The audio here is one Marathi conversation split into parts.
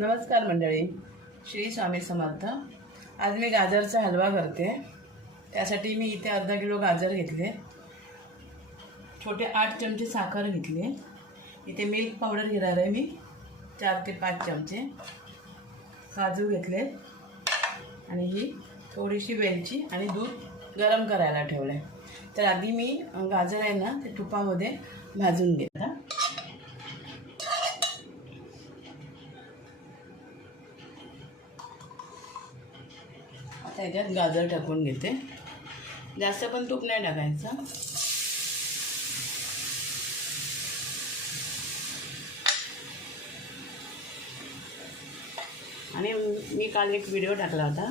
नमस्कार मंडळी. श्री स्वामी समर्थ. आज मी गाजरचा हलवा करते. त्यासाठी मी इथे अर्धा किलो गाजर घेतले. छोटे आठ चमचे साखर घेतली. इथे मिल्क पावडर घेणार आहे मी. चार ते पाच चमचे. काजू घेतले. आणि ही थोडीशी वेलची आणि दूध गरम करायला ठेवलं आहे तर आधी मी गाजर आहे ना ते तुपामध्ये भाजून घेतला आता याच्यात गाजर टाकून घेते. जास्त पण तूप नाही टाकायचं. आणि मी काल एक व्हिडिओ टाकला होता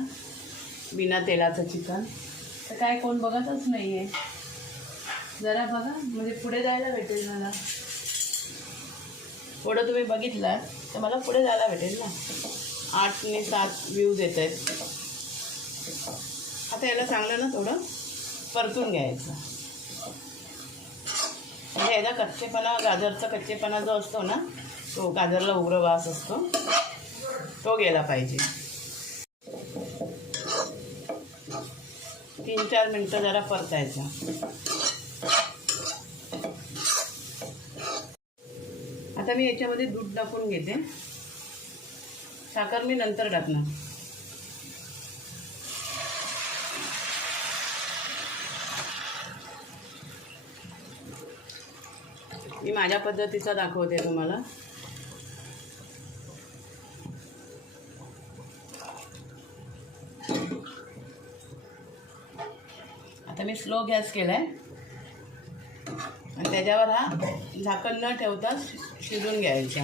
बिना तेलाचं चिकन. तर काय कोण बघतच नाही आहे जरा बघा म्हणजे पुढे जायला भेटेल मला. पुढं तुम्ही बघितलात तर मला पुढे जायला भेटेल ना. आठ ने सात व्ह्यूज येत आहेत. आता याला चांगलं ना थोडं परतून घ्यायचं. म्हणजे याचा कच्चेपणा गाजरचा कच्चेपणा जो असतो ना तो गाजरला उग्र वास असतो. तो गेला पाहिजे. तीन चार मिनटं जरा परतायचा. आता मी याच्यामध्ये दूध टाकून घेते. साखर मी नंतर टाकणार. मी माझ्या पद्धतीचा दाखवते तुम्हाला. आता मी स्लो गॅस केला आहे आणि त्याच्यावर हा झाकण न ठेवता शिजून घ्यायचा.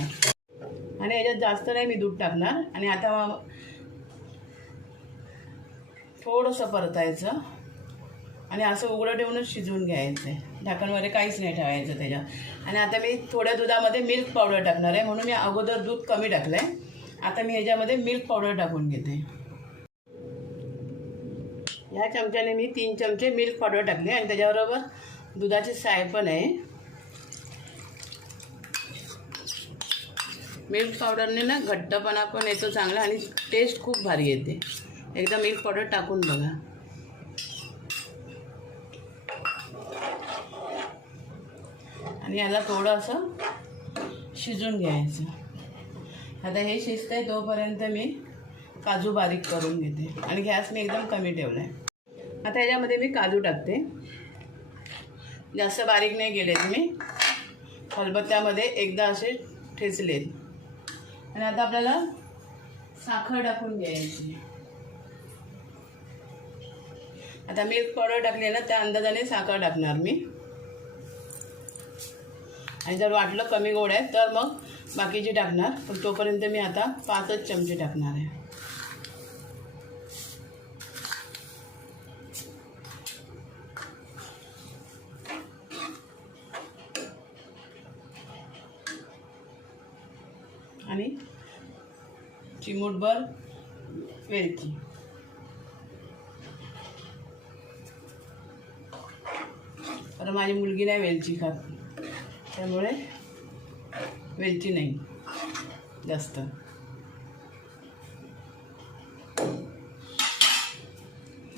आणि याच्यात जास्त नाही मी दूध टाकणार. आणि आता थोडंसं परतायचं. आणि असं उघडं ठेवूनच शिजवून घ्यायचं. आहे ढाकणमध्ये काहीच नाही ठेवायचं त्याच्यात. आणि आता मी थोड्या दुधामध्ये मिल्क पावडर टाकणार आहे. म्हणून मी अगोदर दूध कमी टाकलं आहे आता मी ह्याच्यामध्ये मिल्क पावडर टाकून घेते. ह्या चमच्याने मी तीन चमचे मिल्क पावडर टाकले आणि त्याच्याबरोबर दुधाची साय पण आहे. मिल्क पावडरने ना घट्टपणा पण येतो चांगला आणि टेस्ट खूप भारी येते. एकदा मिल्क पावडर टाकून बघा. आणि याला थोडं असं शिजून घ्यायचं. आता हे शिजतं आहे तोपर्यंत मी काजू बारीक करून घेते. आणि गॅस मी एकदम कमी ठेवला आहे आता याच्यामध्ये मी काजू टाकते. जास्त बारीक नाही गेलेत मी. खलबत्त्यामध्ये एकदा असे ठेचलेत. आणि आता आपल्याला साखर टाकून घ्यायची. आता मी पावडर टाकले ना त्या अंदाजाने साखर टाकणार मी. आणि जर वाटलं कमी गोड आहे तर मग बाकीची टाकणार. पण तोपर्यंत मी आता पाचच चमचे टाकणार आहे. आणि चिमूटभर वेलची. तर माझी मुलगी नाही वेलची खात. त्यामुळे वेलची नाही. जास्त.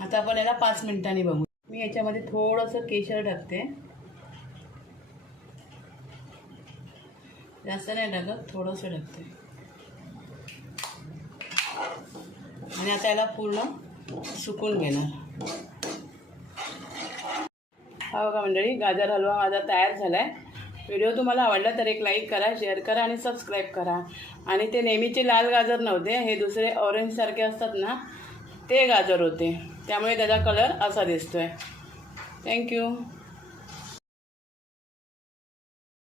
आता आपण याला पाच मिनिटांनी बघू. मी याच्यामध्ये थोडंसं केशर टाकते. जास्त नाही टाकत थोडंसं टाकते. आणि आता याला पूर्ण सुकून घेणार. हा बघा मंडळी गाजर हलवा माझा तयार झाला आहे व्हिडिओ तुम्हाला आवडला तर एक लाईक करा शेअर करा आणि सबस्क्राईब करा. आणि ते नेहमीचे लाल गाजर नव्हते हे दुसरे ऑरेंजसारखे असतात ना ते गाजर होते. त्यामुळे त्याचा कलर असा दिसतो आहे थँक्यू